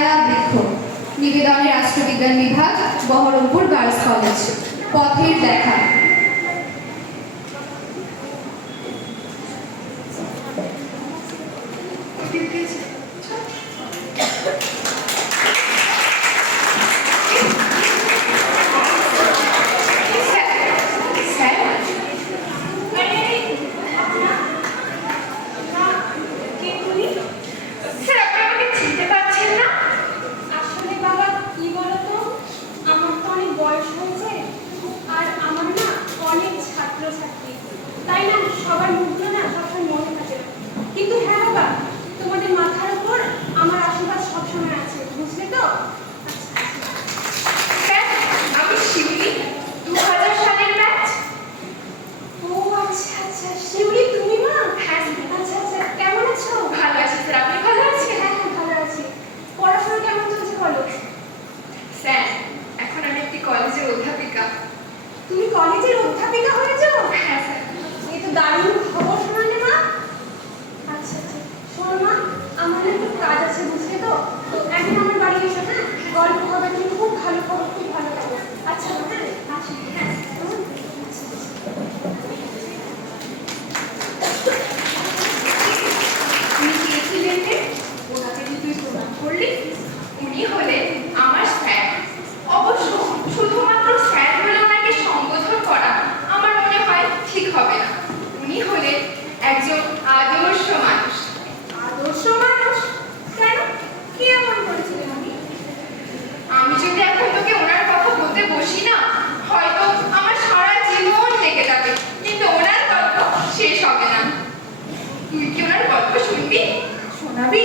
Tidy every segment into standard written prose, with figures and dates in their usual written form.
ছায়া বৃক্ষ। নিবেদনে রাষ্ট্রবিজ্ঞান বিভাগ, বহরমপুর গার্লস কলেজ। পথের দেখা। তাই না সবার মুখগুলো না সবসময় মনে থাকে, কিন্তু হ্যাঁ বাবা তোমাদের মাথার উপর আমার আশীর্বাদ সবসময় আছে, বুঝলে তো? আমি শিউলি, 2000 সালের ব্যাচ। ও আচ্ছা আচ্ছা, শিউলি তুমি মা? হ্যাঁ। আচ্ছা আচ্ছা, কেমন আছো? ভালো আছি স্যার, আপনি ভালো আছেন? হ্যাঁ হ্যাঁ ভালো আছি। পড়াশোনা কেমন চলছে বলো? স্যার, এখন আমি একটি কলেজের অধ্যাপিকা। তুমি কলেজের অধ্যাপিকা হয়েছো? হ্যাঁ স্যার। এই তো দারুণ খবর শোনালে মা। আচ্ছা আচ্ছা, শোনো মা, আমার একটু কাজ আছে বুঝলে তো, তো একদিন আমার বাড়ি এসো, হ্যাঁ? গল্প হবে, তুমি খুব ভালো খবর, খুব ভালো খবর। আচ্ছা মা, হ্যাঁ আসি, হ্যাঁ উনি কে ছিলেন রে? ওনাকে কি তুই প্রণাম করলি? উনি হলেন আমার স্যার। অবশ্য শুধুমাত্র স্যার বলে ওনাকে সম্বোধন করা আমার মনে হয় ঠিক হবে না। উনি হলেন একজন আদর্শ মানুষ। আদর্শ মানুষ? কেন, কি এমন করেছিলেন উনি? আমি যদি এখন তোকে ওনার কথা বলতে বসি না, হয়তো আমার সারা জীবন লেগে যাবে, কিন্তু ওনার গল্প শেষ হবে না। তুই কি ওনার গল্প শুনবি? শোনাবি?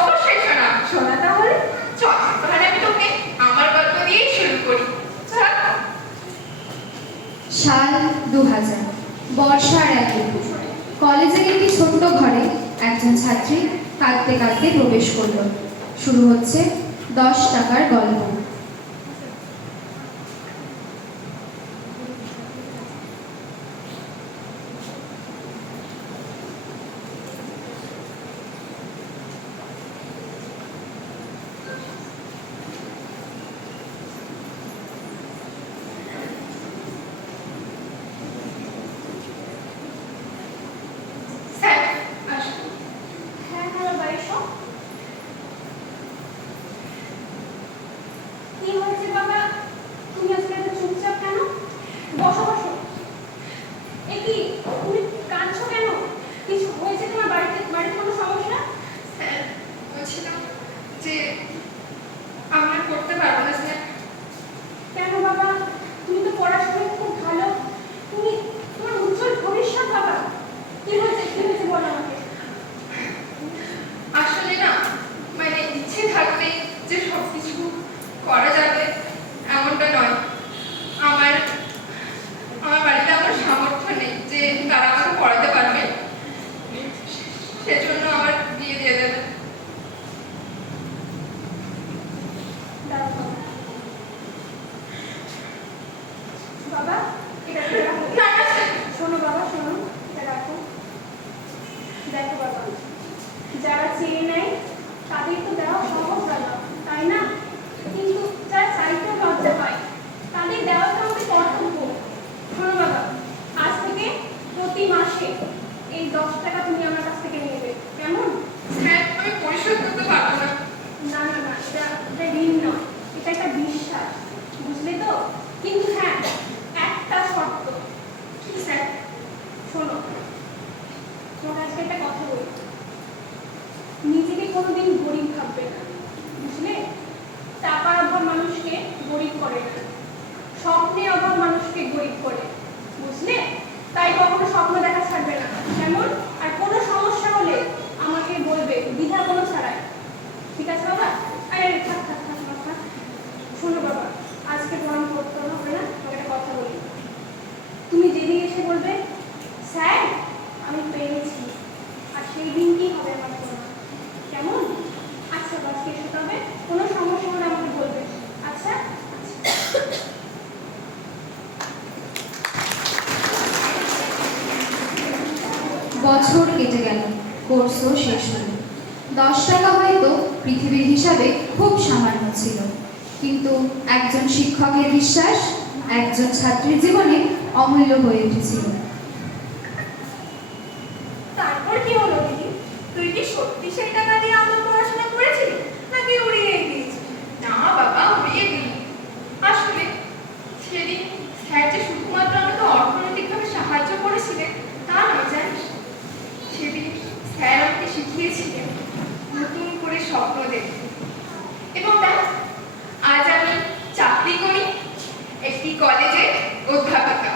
অবশ্যই শোনা। শোনা তাহলে। চল, তাহলে আমি তোকে আমার গল্প দিয়েই শুরু করি। চল। সাল 2000, বর্ষার এক দুপুর। কলেজের একটি ছোট্ট ঘরে একজন ছাত্রী কাঁদতে কাঁদতে প্রবেশ করল। শুরু হচ্ছে 10 টাকার গল্প। স্যার, আসুন। হ্যাঁ হ্যাঁ বাবা, এসো। কি হয়েছে বাবা, তুমি আজকে এত চুপচাপ কেন? বসো বসো। এ কি, তুমি কাঁদছো কেন? কিছু হয়েছে তোমার বাড়িতে? বাড়িতে কোনো সমস্যা? স্যার, বলছিলাম যে আমি আর পড়তে পারবো না স্যার। কেন বাবা, তুমি তো পড়াশোনায় খুব ভালো, তুমি, তোমার উজ্জ্বল ভবিষ্যৎ বাবা। কি হয়েছে, কি হয়েছে বলো আমাকে। আসলে না, মানে ইচ্ছে থাকলে যে সবকিছু করা যাবে এমনটা নয়। আমার আমার বাড়িতে আমার সামর্থ্য নেই যে তারা আমাকে পড়াতে পারবে, সেজন্য আমার বিয়ে দিয়ে দেবে। দাঁড়াও বাবা। বাবা, এটা রাখো। না না স্যার। শোনো বাবা, শোনো, এটা রাখো। দেখো বাবা, যারা চেয়ে নেয় তাদের তো দেওয়া সহজ বাবা, তাই না? কিন্তু যারা চাইতেও লজ্জা পায় তাদের দেওয়া তো আমাদের কর্তব্য। শোনো বাবা, আজ থেকে প্রতি মাসে এই 10 টাকা তুমি আমার কাছ থেকে নেবে, কেমন? স্যার, আমি পরিশোধ করতে পারবো না। না না না, এটা ঋণ নয়, এটা একটা বিশ্বাস, বুঝলে তো? কিন্তু হ্যাঁ, একটা শর্ত। কি স্যার? শোনো, তোমার আজকে একটা কথা বলি, নিজেকে কোনোদিন গরিব ভাববে না, বুঝলে? টাকার অভাব মানুষকে গরিব করে না, স্বপ্নের অভাব মানুষকে গরিব করে, বুঝলে? তাই কখনো স্বপ্ন দেখা ছাড়বে না, কেমন? আর কোনো সমস্যা হলে আমাকে বলবে, দ্বিধা কোনো ছাড়াই, ঠিক আছে বাবা? আরে থাক থাক থাক থাক থাক। শোনো বাবা, আজকে ড্রয়িং করতে হবে না, তোমাকে একটা কথা বলি। তুমি যেদিন এসে বলবে স্যার আমি পেরেছি, আর সেই দিনই হবে আমার জন্য, কেমন? আচ্ছা বাস, এসে তবে কোনো সমস্যা হলে আমাকে বলবে, আচ্ছা? বছর কেটে গেল, কোর্সও শেষ হলো। 10 টাকা হয়তো পৃথিবীর হিসাবে খুব সামান্য ছিল, কিন্তু একজন শিক্ষকের বিশ্বাস একজন ছাত্রীর জীবনে অমূল্য হয়ে উঠেছিল। তারপর কি হলো দিদি? তুই কি সত্যি সেই টাকা দিয়ে আমার পড়াশোনা করেছিলি নাকি উড়িয়ে দিয়েছিস? না বাবা, উড়িয়ে দিই। আসলে সেদিন স্যার যে শুধুমাত্র আমাকে অর্থনৈতিকভাবে সাহায্য করেছিলেন তা নয়, জানিস। সেদিন স্যার আমাকে শিখিয়েছিলেন নতুন করে স্বপ্ন দেখতে। এবং দেখ, আজ আমি চাকরি করি একটি কলেজে অধ্যাপিকা।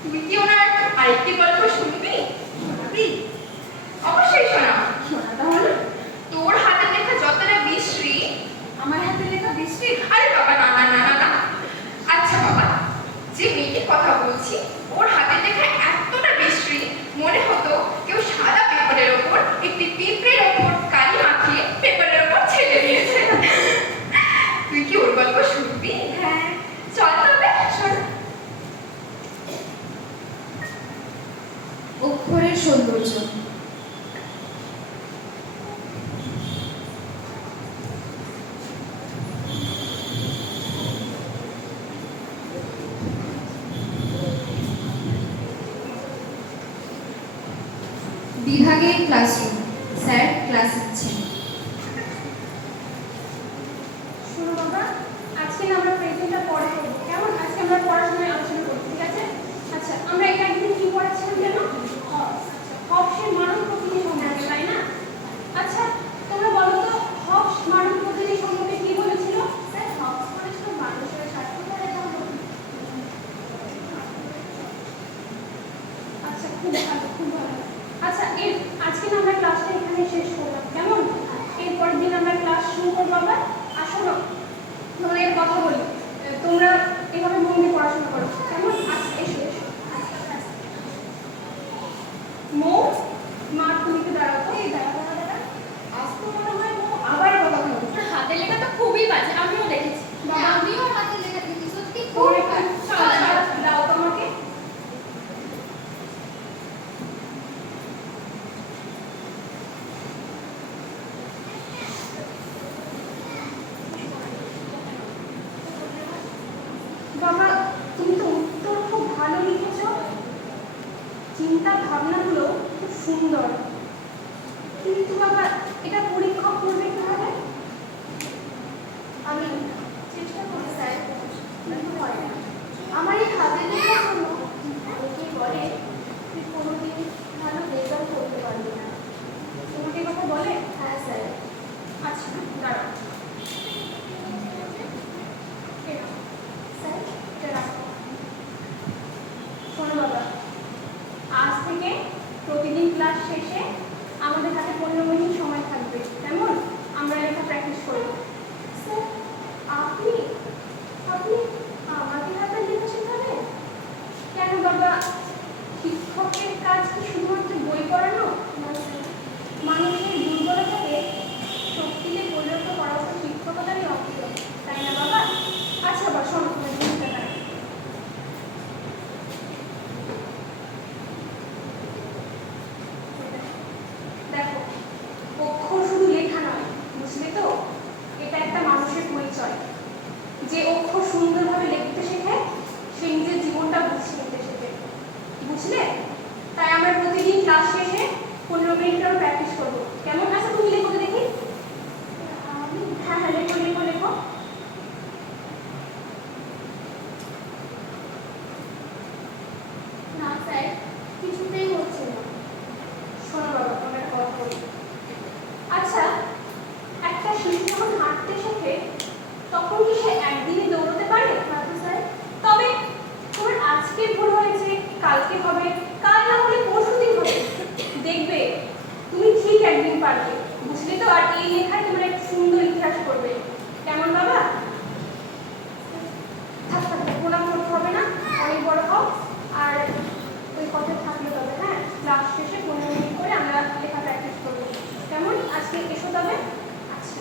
তুই কি ওনার আরেকটি গল্প শুনবি? শোনাবি? অবশ্যই শোনাবো। শোনা তাহলে। তোর হাতের লেখা যতটা বিশ্রী, আমার হাতের লেখা বিশ্রী? আরে বাবা, না না না না না। আচ্ছা বাবা, যে মেয়েটির কথা বলছি ওর হাতের লেখা এতটা বিশ্রী, মনে হতো কেউ সাদা পেপারের ওপর একটি পিঁপড়ের ওপর কালি মাখিয়ে পেপারের ওপর ছেড়ে দিয়েছে। তুই কি ওর গল্প শুনবি? হ্যাঁ, চল তবে শোন। অক্ষরের সৌন্দর্য। বিভাগের ক্লাসরুম, স্যার ক্লাস নিচ্ছেন। শোনো বাবা, আজকে না আমরা প্রেজেন্টটা পরে করবো, কেমন? আজকে আমরা পড়াশোনায় আলোচনা করবো, ঠিক আছে? আচ্ছা, আমরা এটা একদিন কি পড়াচ্ছিলাম যেন? হবসের মানব প্রকৃতি সম্পর্কে, তাই না? আচ্ছা, তোমরা বলো তো হবস মানব প্রকৃতি সম্পর্কে কি বলেছিল? স্যার, হবস বলেছিল মানুষের স্বার্থপরের জন্য। আচ্ছা, খুব ভালো, খুব ভালো। আচ্ছা, আজকে না আমরা ক্লাসটা এখানে শেষ করলাম, কেমন? এরপরের দিন আমরা ক্লাস শুরু করবো আবার। আর শোনো, তোমাদের কথা বলি, তোমরা এভাবে মন দিয়ে পড়াশোনা করো, কেমন? আচ্ছা, এসো এসো। মৌ, মা তুমি তো দাঁড়াও তো, এই দাঁড়া দাঁড়া দাঁড়া। আজ তো মনে হয় মৌ আবার কথা বলবে। তোর হাতের লেখা তো খুবই বাজে, আমিও দেখেছি। বাবা, আমিও হাতের লেখা দেখেছি, সত্যি খুব ওরে বাজে। চল, চল, দাও তোমাকে। বাবা, তুমি তো উত্তর খুব ভালো লিখেছ, চিন্তা ভাবনাগুলো খুব সুন্দর, কিন্তু বাবা এটা পরীক্ষা করবে কিভাবে? আমি চেষ্টা করি স্যার, কিন্তু হয় না। আমার এই হাতের লেখার জন্য অনেকেই বলে তুই কোনোদিন ভালো রেজাল্ট করতে পারবি না। তোমাকে কথা বলে? হ্যাঁ স্যার। আচ্ছা, দাঁড়াও। স্যার, এটা রাখো। শোনো বাবা, আজ থেকে প্রতিদিন ক্লাস শেষে আমাদের হাতে 15 মিনিট সময় থাকবে, কেমন? আমরা লেখা প্র্যাকটিস করবো। স্যার, আপনি আপনি আমাকে হাতের লেখা শেখাবেন? কেন বাবা, শিক্ষকের কাজ কি শুধুমাত্র বই পড়ানো? না স্যার। মানুষের দুর্বলতাকে শক্তিতে পরিণত করা তো শিক্ষকতারই অংশ, তাই না বাবা? আচ্ছা বাবা, শোনো, তুমি বুঝতে পারো। দেখো, অক্ষর শুধু লেখা নয়, বুঝলে তো? এটা একটা মানুষের পরিচয়। যে অক্ষর সুন্দরভাবে লিখতে শেখে সে নিজের জীবনটা বুঝিয়ে নিতে শেখে, বুঝলে? তাই আমরা প্রতিদিন ক্লাস শেষে 15 মিনিট করে প্র্যাকটিস করবো, কেমন? আচ্ছা, তুমি লেখো তো দেখি। আমি হ্যাঁ হ্যাঁ, লেখো লেখো লেখো। না স্যার, কিছুতেই হচ্ছে না। শোনো বাবা, তোমার একটা কথা বলি। আচ্ছা, একটা শিশু যখন হাঁটতে শেখে তখন কি সে একদিনে দৌড়তে পারে? না তো স্যার। তবে তোমার আজকে ভুল হয়েছে, কালকে হবে, কাল না হলে পরশুদিন হবে, দেখবে তুমি ঠিক একদিন পারবে, বুঝলে তো? আর এই লেখায় তোমার একটা সুন্দর ইতিহাস করবে, কেমন বাবা? থাক থাক, প্রণাম করতে হবে না, অনেক বড় হও। আর ওই কথা থাকলে তবে, হ্যাঁ, ক্লাস শেষে 15 মিনিট করে আমরা লেখা প্র্যাকটিস করবো, কেমন? আজকে এসো তবে। আচ্ছা।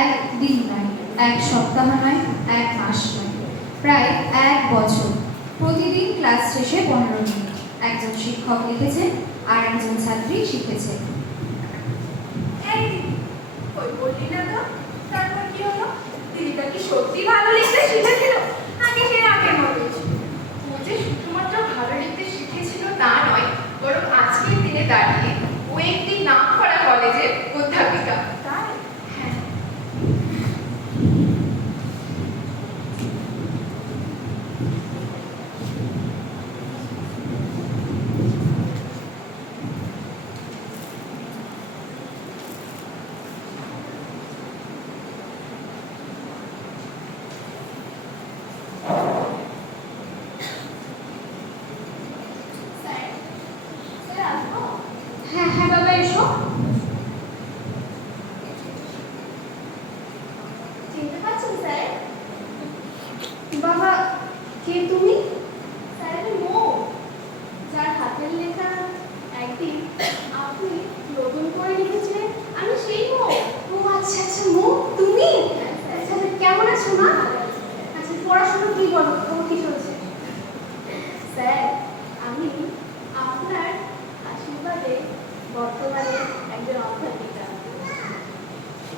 এক দিন নয়, এক সপ্তাহ নয়, এক মাস নয়, প্রায় 1 বছর, প্রতিদিন ক্লাস শেষে 15 মিনিট। একজন শিক্ষক লিখেছেন আর একজন ছাত্রী শিখেছে। এই দিদি, ওই বললি না তো, তারপর কি হলো? দিদিটা কি সত্যি ভালো লিখতে শিখেছিল নাকি সে আগের মতোই ছিল? ও যে শুধুমাত্র ভালো লিখতে শিখেছিল তা নয়, বরং আজকের দিনে দাঁড়িয়ে ও একটি নামকরা কলেজের অধ্যাপিকা। তাই? হ্যাঁ। স্যার, স্যার আসবো? হ্যাঁ হ্যাঁ বাবা, এসো। চিনতে পারছেন স্যার? বাবা, কে তুমি? স্যার আমি মৌ, যার হাতের লেখা একদিন আপনি নতুন করে লিখেছিলেন, আমি সেই মৌ। ও আচ্ছা আচ্ছা, মো তুমি? হ্যাঁ, স্যার। আচ্ছা আচ্ছা, কেমন আছো মা? ভালো আছি, স্যার। আচ্ছা, পড়াশোনা কি বলো, খবর কি চলছে? স্যার, আমি আপনার আশীর্বাদে বর্তমানে একজন অধ্যাপিকা।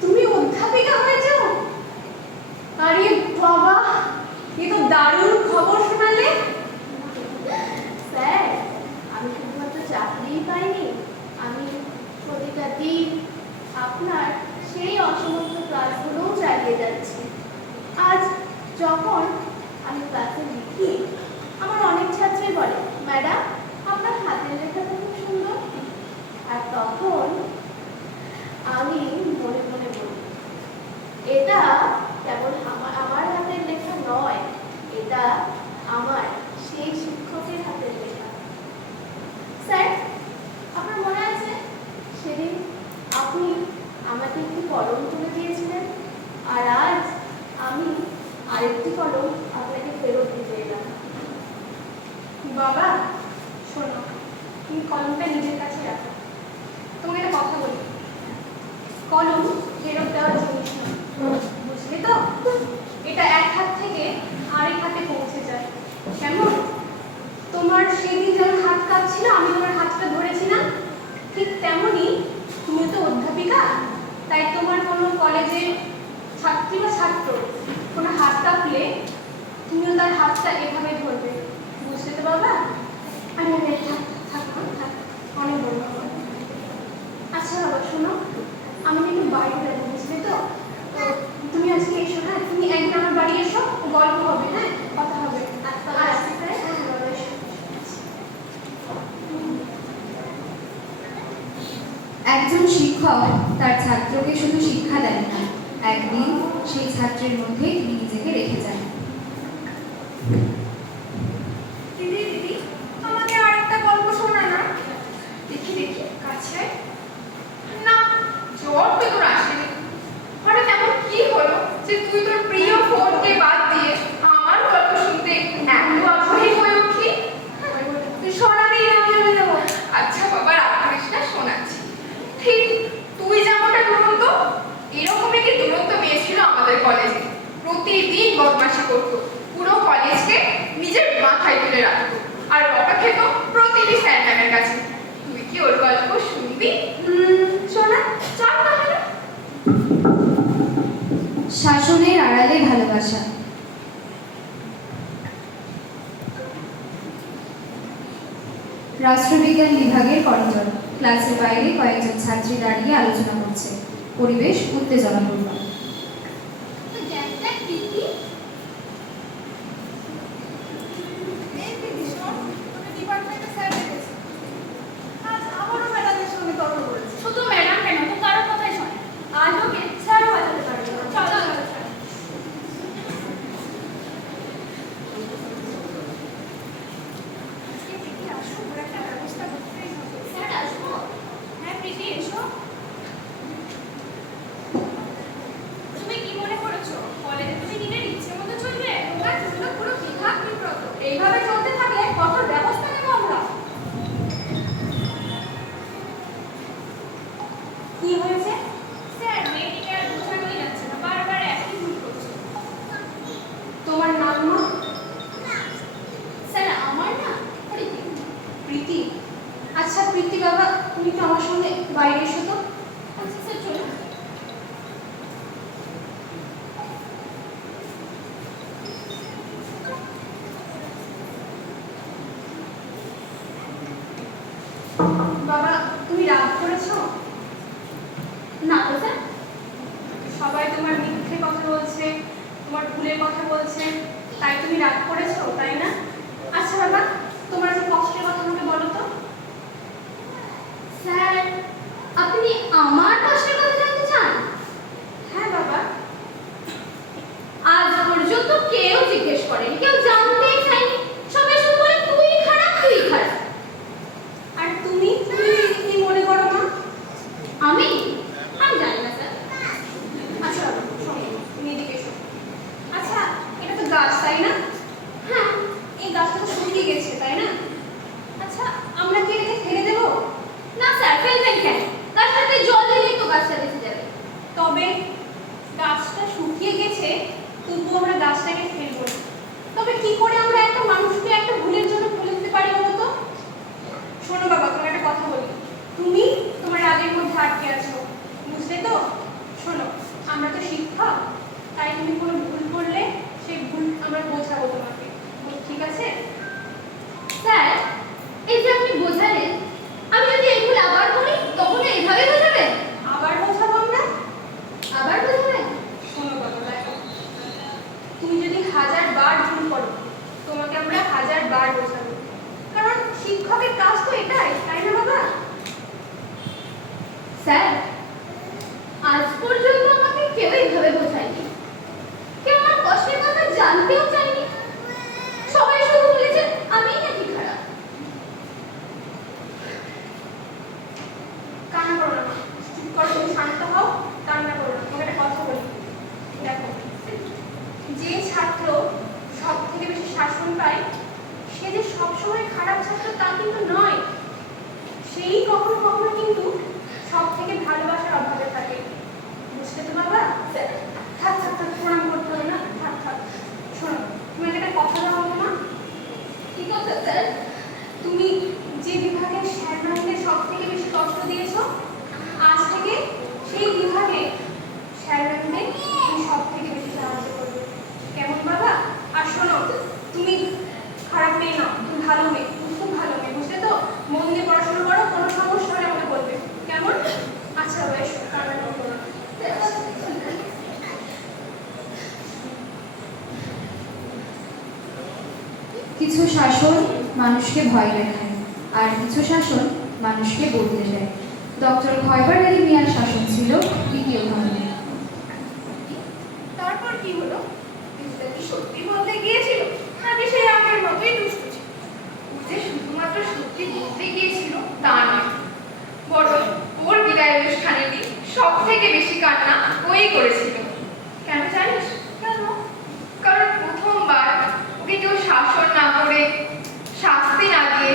তুমি অধ্যাপিকা হয়েছো? আরে বাবা, এ তো দারুণ খবর শোনালে। স্যার, আমি শুধুমাত্র চাকরিই পাইনি, আমি প্রতিটা দিন আপনার সেই অসমাপ্ত ক্লাসগুলোও চালিয়ে যাচ্ছি। আজ যখন আমি ক্লাসে লিখি, আমার অনেক ছাত্রই বলে, ম্যাডাম আপনার হাতের লেখাটা খুব সুন্দর। আর তখন আমি মনে মনে বলি, এটা কেবল আমার হাতের লেখা নয়, এটা আমার সেই শিক্ষকের হাতের লেখা। স্যার, আপনার মনে আছে সেদিন আপনি আমাকে একটি কলম তুলে দিয়েছিলেন, আর আজ আমি আরেকটি কলম আপনাকে ফেরত দিতে এলাম। বাবা শোনো, তুমি কলমটা নিজের কাছে রাখো। তোমাকে একটা কথা বলি, কলম ফেরত দেওয়ার জিনিস না, বুঝলে তো? এটা এক হাত থেকে আরেক হাতে পৌঁছে যায়। কেমন? তোমার সেদিন যেমন হাত কাঁপছিল, আমি তোমার হাতটা ধরেছিলাম, ঠিক তেমনই তুমি তো অধ্যাপিকা, তাই তোমার কোনো কলেজে ছাত্রী বা ছাত্র কোনো হাত কাঁপলে তুমিও তার হাতটা এভাবে ধরবে, বুঝতে তো বাবা? আরে আরে, থাক থাক থাক থাক, অনেক বলবো। আচ্ছা বাবা শোনো, আমি না একটু বাইরে যাবো, বুঝলে তো? তো তুমি আজকে এসো, হ্যাঁ? তুমি একদিন আমার বাড়ি এসো, গল্প হবে, হ্যাঁ, কথা হবে। আচ্ছা, আসছি স্যার। হ্যাঁ বাবা, এসো। একজন শিক্ষক তার ছাত্রকে শুধু শিক্ষা দেন না, একদিন সেই ছাত্রের মধ্যে তিনি নিজেকে রেখে যান। দিদি দিদি, আমাকে আর একটা গল্প শোনা না। দেখি দেখি, কাছে আয়। না, জ্বর তো তোর আসেনি। হঠাৎ এমন কি হলো যে তুই তোর প্রিয় ফোনকে বাদ দিয়ে আমার গল্প শুনতে এত আগ্রহী হয়ে উঠলি? তুই শোনাবি না, আমি চলে যাবো। আচ্ছা বাবা, রাগ করিস না, শোনাচ্ছি। ঠিক তুই যেমনটা দুরন্ত, এরকমই কি দুরন্ত মেয়ে ছিল আমাদের কলেজে। প্রতিদিন বদমাশি করতো, পুরো কলেজকে নিজের মাথায় তুলে রাখতো, আর বকা খেত প্রতিটি স্যার ম্যামের কাছে। তুই কি ওর গল্প শুনবি? শোনা, চল তাহলে। শাসনের আড়ালে ভালোবাসা। রাষ্ট্রবিজ্ঞান বিভাগের করিডর, ক্লাসের বাইরে কয়েকজন ছাত্রী দাঁড়িয়ে আলোচনা করছে। পরিবেশ উত্তেজনাপূর্ণ। শুধু ম্যাডাম কেন, তো কারোর কথাই শোনে। আজ ওকে স্যারও বাঁচাতে পারবে না। চলো চলো স্যার। স্যার আসবো? হ্যাঁ প্রীতি, এসো। আচ্ছা প্রীতি বাবা, তুমি তো আমার সঙ্গে বাইরে এসো তো। আচ্ছা স্যার, চলো। বাবা, তুমি রাগ করেছো? না তো স্যার। সবাই তোমার মিথ্যে কথা বলছে, তোমার ভুলের কথা বলছে, তাই তুমি রাগ করেছো, তাই না? আচ্ছা বাবা, তোমার যে কষ্টের কথা আমাকে বলো তো। স্যার, আপনি আমার কষ্টের কথা জানতে চান? হ্যাঁ বাবা। আজ পর্যন্ত কেউ জিজ্ঞেস করেনি, কেউ জানতেই চায়নি। সবাই শুধু বলে তুই খারাপ, তুই খারাপ। আর তুমি তুমি কি মনে করো মা? আমি আমি জানি না স্যার। আচ্ছা বাবা, শোনো, তুমি এদিকে এসো। আচ্ছা, এটা তো গাছ, তাই না? হ্যাঁ। এই গাছটা তো শুকিয়ে গেছে, তাই না? আচ্ছা, আমরা কি এটাকে ফেলে দেবো? না স্যার, ফেলবেন কেন? গাছটাতে জল দিলেই তো গাছটা বেঁচে যাবে। তবে গাছটা শুকিয়ে গেছে, তবুও আমরা গাছটাকে ফেলবো না। তবে কি করে আমরা একটা মানুষকে একটা ভুলের জন্য ফেলে দিতে পারি বলো তো? শোনো বাবা, তোমার একটা কথা বলি। তুমি তোমার রাগের মধ্যে আটকে আছো, বুঝলে তো? শোনো, আমরা তো শিক্ষক, তাই তুমি কোনো ভুল করলে সেই ভুল আমরা বোঝাবো তোমাকে, ঠিক আছে? স্যার, এই যে আপনি বোঝালেন, আমি যদি এই ভুল আবার করি তখন এইভাবে বোঝাবেন? আবার বোঝাবো আমরা? আবার বোঝাবেন? শোনো বাবা, দেখো, তুমি যদি 1000 বার ভুল করো, তোমাকে আমরা 1000 বার বোঝাবো। কারণ শিক্ষকের কাজ তো এটাই, তাই না বাবা? স্যার, আজ পর্যন্ত আমাকে কেউ এইভাবে বোঝায়নি। কেউ আমার কষ্টের কথা জানতেও চায়নি। সবাই শুধু বলেছে আমিই নাকি খারাপ। কান্না করো না মা, চুপ করো, তুমি শান্ত হও, কান্না করো না। তোমাকে একটা কথা বলি, দেখো, যে ছাত্র সব থেকে বেশি শাসন পায়, সে যে সবসময় খারাপ ছাত্র তা কিন্তু নয়। সেই কখনো কখনো কিন্তু সব থেকে ভালোবাসার অভাবে থাকে, বুঝলে তো বাবা? থাক থাক থাক, প্রণাম করতে হবে না, থাক থাক। শোনো, তুমি আমাকে একটা কথা দাও না। ঠিক আছে স্যার। তুমি যে বিভাগের স্যার ম্যামকে সব থেকে বেশি কষ্ট দিয়েছো, আজ থেকে সেই বিভাগে স্যার ম্যামকে তুমি সব থেকে বেশি সাহায্য করবে, কেমন বাবা? আর শোনো, তুমি খারাপ মেয়ে নাও, তুমি ভালো মেয়ে, তুমি খুব ভালো মেয়ে, বুঝলে তো? মন দিয়ে পড়াশোনা করো, কোনো সমস্যা হলে আমাকে বলবে, কেমন? আচ্ছা বাবা, এসো, কান্না করো না। কিছু শাসন মানুষকে ভয় দেখায়, আর কিছু শাসন মানুষকে বদলে দেয়। ডক্টর খয়বর আলী মিয়ার শাসন ছিল দ্বিতীয় ধরনের। তারপর কি হলো? পিসটা কি সত্যি বলতে গিয়েছিল, নাকি সেই আগের মতোই দুষ্টু ছিল? ও যে শুধুমাত্র সত্যি বলতে গিয়েছিল তা নয়, বরং ওর বিদায় অনুষ্ঠানের দিন সব থেকে বেশি কান্না ওই করেছিল। কেন জানিস? কেন? কারণ প্রথমবার ওকে কেউ শাসন না করে, শাস্তি না দিয়ে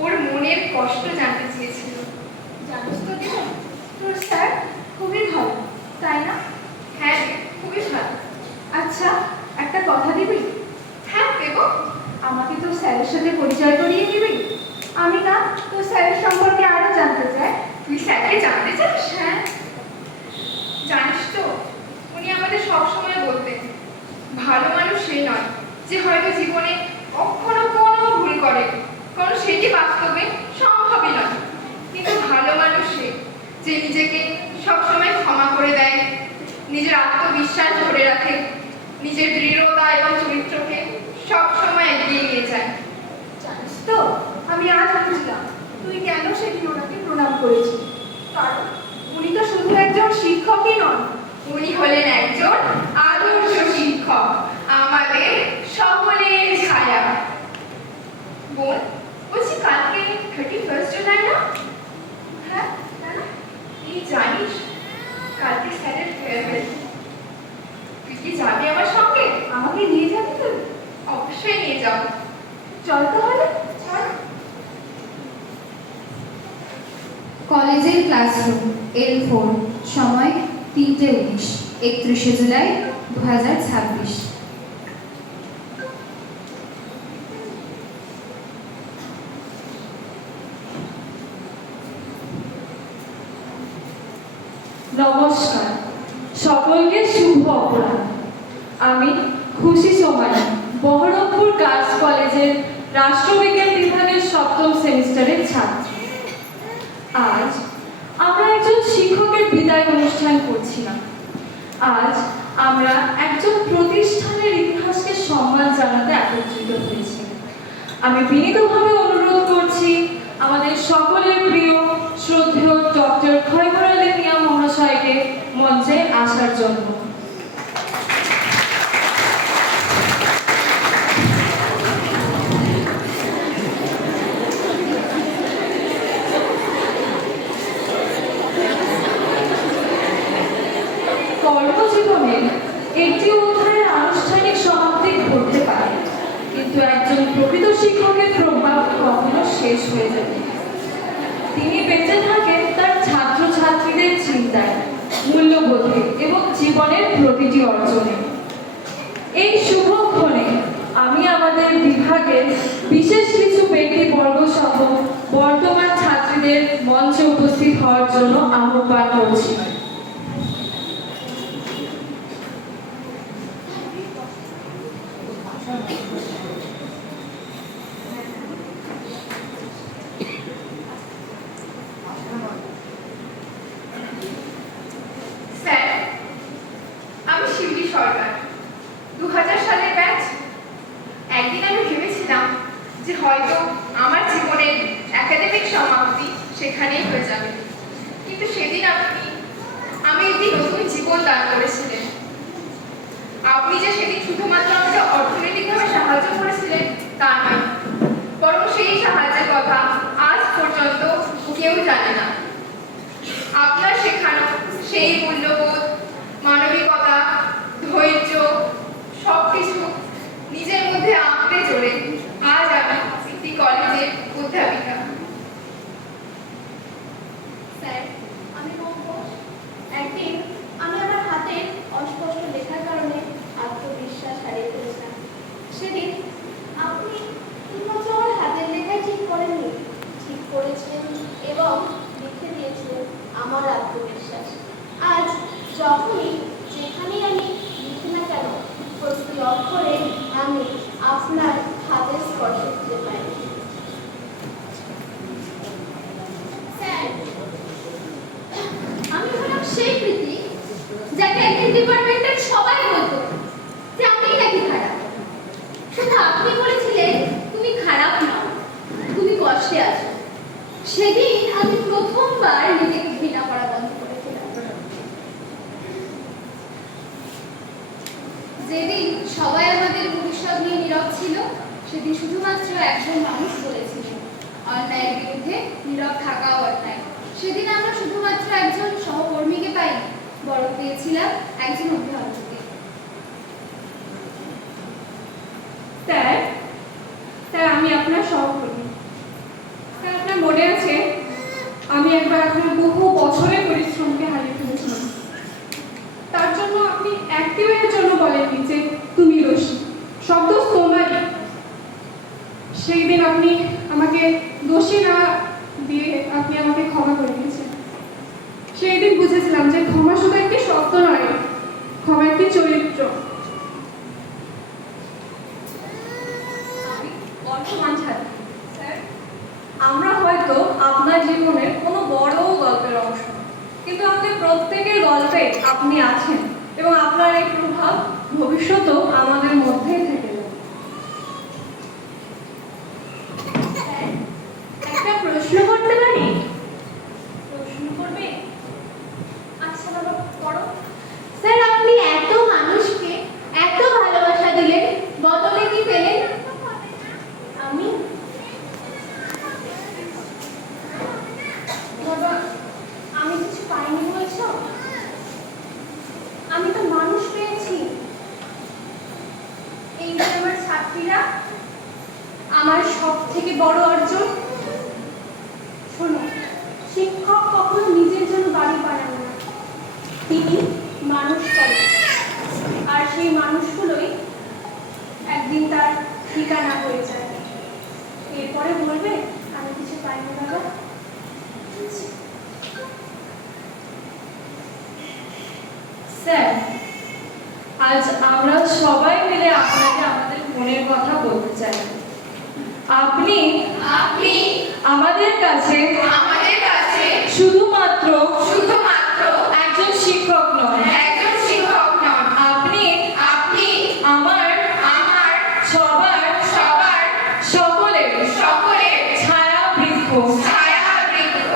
ওর মনের কষ্ট জানতে চেয়েছিল। জানিস তো দিদি, তোর স্যার খুবই ভালো, তাই না? হ্যাঁ, খুবই ভালো। আচ্ছা, একটা কথা দিবি? হ্যাঁ দেব। আমাকে তো স্যারের সাথে পরিচয় করিয়ে দিবি? আমি না তো স্যারের সম্পর্কে আরো জানতে চাই। তুই স্যারকে জানতে চাস? হ্যাঁ। জানিস তো, উনি আমাদের সবসময় বলতেন, ভালো মানুষ সে নয় যে হয়তো জীবনে কখনো কোনো ভুল করে, কারণ সেটি বাস্তবে সম্ভবই নয়। কিন্তু ভালো মানুষ সে যে নিজেকে সবসময় ক্ষমা করে দেয়, নিজের আত্মবিশ্বাস ধরে রাখে, নিজের দৃঢ়তা এবং চরিত্রকে সবসময় এগিয়ে নিয়ে যায়। জানিস তো, আমি আজ বুঝলাম তুই কেন সেদিন ওনাকে প্রণাম করেছিস। কারণ উনি তো শুধু একজন শিক্ষকই নন, উনি হলেন একজন আদর্শ শিক্ষক, আমাদের সকলের ছায়া। বোন, বলছি কালকে 31 জুলাই না? হ্যাঁ কেন? এই জানিস, কালকে স্যারের ফেয়ারওয়েল। তুই কি যাবি আমার সঙ্গে? আমাকে নিয়ে যাবি তুই? অবশ্যই নিয়ে যাব। চল তাহলে, চল। কলেজের ক্লাসরুম L4, সময় 3:19, 31 জুলাই 2026। নমস্কার, সকলকে শুভ অপরাহ্ন। আমি খুশি সোমানি, বহরমপুর গার্লস কলেজের রাষ্ট্রবিজ্ঞান বিভাগের 7ম সেমিস্টারের ছাত্রী। আজ আমরা একজন শিক্ষকের বিদায় অনুষ্ঠান করছিলাম। আজ আমরা একজন প্রতিষ্ঠানের ইতিহাসকে সম্মান জানাতে একত্রিত হয়েছি। আমি বিনীতভাবে অনুরোধ করছি আমাদের সকলের প্রিয় শ্রদ্ধেয় ডক্টর খয়বর আলী মিয়া মহাশয়কে মঞ্চে আসার জন্য। কর্মজীবনের একটি অধ্যায়ের আনুষ্ঠানিক সমাপ্তি ঘটতে পারে, কিন্তু একজন প্রকৃত শিক্ষকের প্রভাব কখনো শেষ হয়ে যাবে। তিনি বেঁচে থাকেন তার ছাত্রছাত্রীদের চিন্তায়, মূল্যবোধে এবং জীবনের প্রতিটি অর্জনে। এই শুভক্ষণে আমি আমাদের বিভাগের বিশেষ কিছু ব্যক্তিবর্গ সহ বর্তমান ছাত্রীদের মঞ্চে উপস্থিত হওয়ার জন্য আহ্বান করছি। স্যার, আমি শিউলি সরকার, 2000 সালের ব্যাচ। একদিন আমি ভেবেছিলাম যে হয়তো আমার জীবনের একাডেমিক সমাপ্তি সেখানেই হয়ে যাবে, কিন্তু সেদিন আমি একটি নতুন জীবন দান করেছিলেন। আপনি যে সেদিন শুধুমাত্র আমাকে অর্থনৈতিকভাবে সাহায্য করেছিলেন তা নয়, বরং সেই সাহায্যের কথা আজ পর্যন্ত কেউ জানে না। আপনার শেখানো সেই মূল্যবোধ, মানবিকতা, ধৈর্য সবকিছু নিজের মধ্যে আঁকড়ে চলে আজ আমি একটি কলেজের অধ্যাপিকা। স্যার, আমি ঘোষ। একদিন আমি আমার হাতের অস্পষ্ট লেখার কারণে আত্মবিশ্বাস হারিয়ে ফেলেছিলাম। সেদিন আপনি শুধুমাত্র আমার হাতের লেখাই ঠিক করেননি, ঠিক করেছিলেন এবং লিখে দিয়েছিলেন আমার আত্মবিশ্বাস। আজ যখনই যেখানেই আমি লিখি না কেন, প্রতিটি অক্ষরে আমি আপনার হাতের স্পর্শ খুঁজে পাই। স্যার, আমি হলাম সেই প্রীতি যাকে একদিন ডিপার্টমেন্টের সবাই বলতো যে আপনি নাকি খারাপ। শুধু আপনি বলেছিলেন তুমি খারাপ নাও, তুমি কষ্টে আছো। সেদিন আমি প্রথমবার নিজেকে ঘৃণা করা বন্ধ করেছিলাম। যেদিন সবাই আমাদের ভবিষ্যৎ নিয়ে নীরব ছিল, সেদিন শুধুমাত্র একজন মানুষ বলেছিলেন অন্যায়ের বিরুদ্ধে নীরব থাকাও অন্যায়। সেদিন আমরা শুধুমাত্র একজন সহকর্মীকে পাই, বরং পেয়েছিলাম একজন অভিভাবককে। স্যার, আমি আপনার সহকর্মী। স্যার, আপনার মনে আছে আমি একবার আপনার বহু বছরের পরিশ্রমকে হারিয়ে ফেলেছিলাম। তার জন্য আপনি একটিবারের জন্য বলেননি যে তুমি দোষী, সব দোষ তোমারই। সেই দিন আপনি আমাকে দোষী না দিয়ে আপনি আমাকে ক্ষমা করে দিয়েছেন। সেই দিন বুঝেছিলাম যে ক্ষমা শুধু একটি শব্দ নয়, ক্ষমা একটি চরিত্র। বর্তমান ছাত্রী স্যার, আমরা হয়তো আপনার জীবনের কোনো বড় গল্পের অংশ, কিন্তু আমাদের প্রত্যেকের গল্পে আপনি আছেন এবং আপনার এই প্রভাব ভবিষ্যতেও আমাদের মধ্যেই থেকে যাবে। একটা প্রশ্ন করতে পারি? প্রশ্ন করবে? আচ্ছা বাবা, করো। স্যার, আপনি এত মানুষকে এত ভালোবাসা দিলেন, বদলে কি পেলেন? আমি বাবা, আমি কিছু পাইনি বলছো? আমি তো মানুষ পেয়েছি। এই যে আমার ছাত্রীরা, আমার সব থেকে বড় অর্জন। শোনো, শিক্ষক কখনো নিজের জন্য বাড়ি বানান না, তিনি মানুষ করেন। আর সেই মানুষগুলোই একদিন তার ঠিকানা হয়ে যায়। এরপরে বলবে আমি কিছু পাইনি বাবা। স্যার, আজ আমরা সবাই মিলে আপনাকে আমাদের মনের কথা বলতে চাই। আপনি আপনি আমাদের কাছে আমাদের কাছে শুধুমাত্র শুধুমাত্র একজন শিক্ষক নন, একজন শিক্ষক নন, আপনি আপনি আমার আমার সবার সবার সকলের সকলের ছায়া বৃক্ষ। ছায়া বৃক্ষ।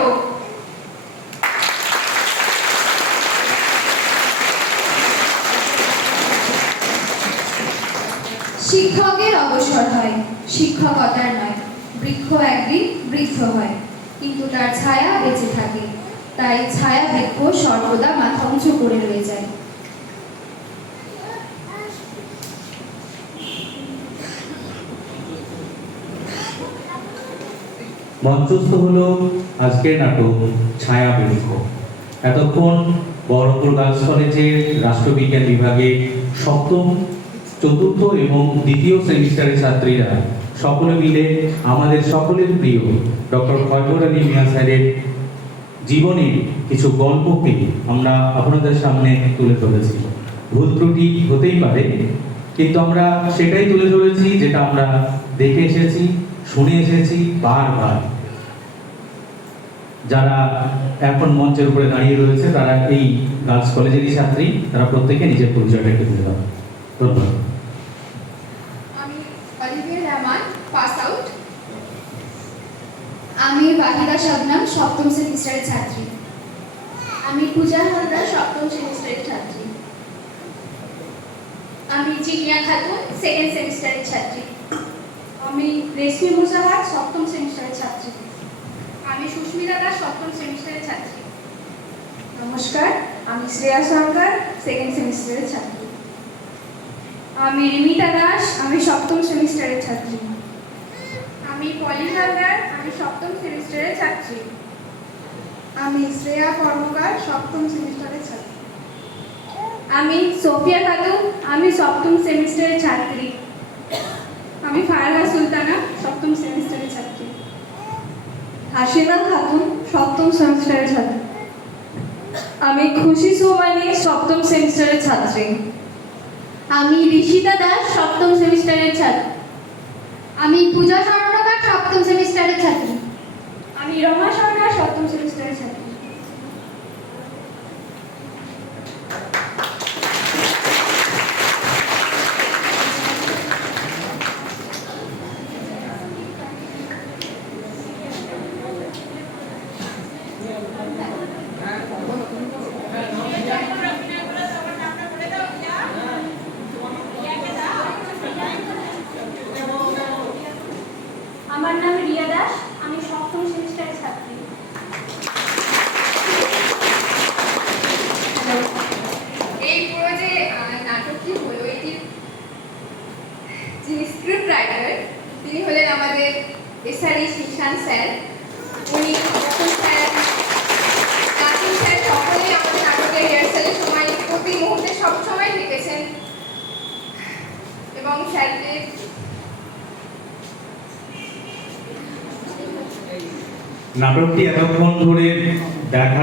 শিক্ষকের অবসর হয়, শিক্ষকতার নয়। বৃক্ষ একদিন বৃদ্ধ হয়, কিন্তু তার ছায়া বেঁচে থাকে। তাই ছায়া বৃক্ষ সর্বদা মাথা উঁচু করে রয়ে যায়। মঞ্চস্থ হলো আজকের নাটক ছায়া বৃক্ষ। এতক্ষণ বহরমপুর গার্লস কলেজের রাষ্ট্রবিজ্ঞান বিভাগে সপ্তম, চতুর্থ এবং দ্বিতীয় সেমিস্টারের ছাত্রীরা সকলে মিলে আমাদের সকলের প্রিয় ডক্টর খয়বর আলী মিয়া স্যারের জীবনের কিছু গল্পকে আমরা আপনাদের সামনে তুলে ধরেছি। ভুল ত্রুটি হতেই পারে, কিন্তু আমরা সেটাই তুলে ধরেছি যেটা আমরা দেখে এসেছি, শুনে এসেছি বারবার। যারা এখন মঞ্চের উপরে দাঁড়িয়ে রয়েছে তারা এই গার্লস কলেজেরই ছাত্রী, তারা প্রত্যেকে নিজের পরিচয়টা একটু দিতে হবে। ধন্যবাদ। আমি অলিভিয়া রহমান, পাস আউট। আমি বাহিদা শবনম, সপ্তম সেমিস্টারের ছাত্রী। আমি পূজা হালদার, সপ্তম সেমিস্টারের ছাত্রী। আমি জিনিয়া খাতুন, সেকেন্ড সেমিস্টারের ছাত্রী। আমি রেশমি মুজাহার, সপ্তম সেমিস্টারের ছাত্রী। আমি সুস্মিতা দাস, সপ্তম সেমিস্টারের ছাত্রী। নমস্কার, আমি শ্রেয়া সরকার, সেকেন্ড সেমিস্টারের ছাত্রী। আমি রিমিতা দাস, আমি সপ্তম সেমিস্টারের ছাত্রী। আমি পলি হালদার, আমি সপ্তম সেমিস্টারের ছাত্রী। আমি শ্রেয়া কর্মকার, সপ্তম সেমিস্টারের ছাত্রী। আমি সোফিয়া খাতুন, আমি সপ্তম সেমিস্টারের ছাত্রী। আমি ফারহা সুলতানা, সপ্তম সেমিস্টারের ছাত্রী। হাসিনা খাতুন, সপ্তম সেমিস্টারের ছাত্রী। আমি খুশি সোমানি, সপ্তম সেমিস্টারের ছাত্রী। আমি ঋষিতা দাস, সপ্তম সেমিস্টারের ছাত্রী। আমি পূজা স্বর্ণকার, সপ্তম সেমিস্টারের ছাত্রী। আমি রমা সরকার, সপ্তম সেমিস্টারের ছাত্রী। আমার নাম রিয়া দাস, আমি সপ্তম সেমিস্টারের ছাত্রী। এই পুরো যে নাটকটি হলো, এটির যিনি স্ক্রিপ্ট রাইটার তিনি হলেন আমাদের এসআরই শিশান স্যার। উনি অবসর স্যার, নাসিম স্যার সকলেই আমাদের নাটকের রিহার্সালের সময় প্রতি মুহূর্তে সবসময় থেকেছেন এবং স্যারকে নাটকটি এতক্ষণ ধরে দেখা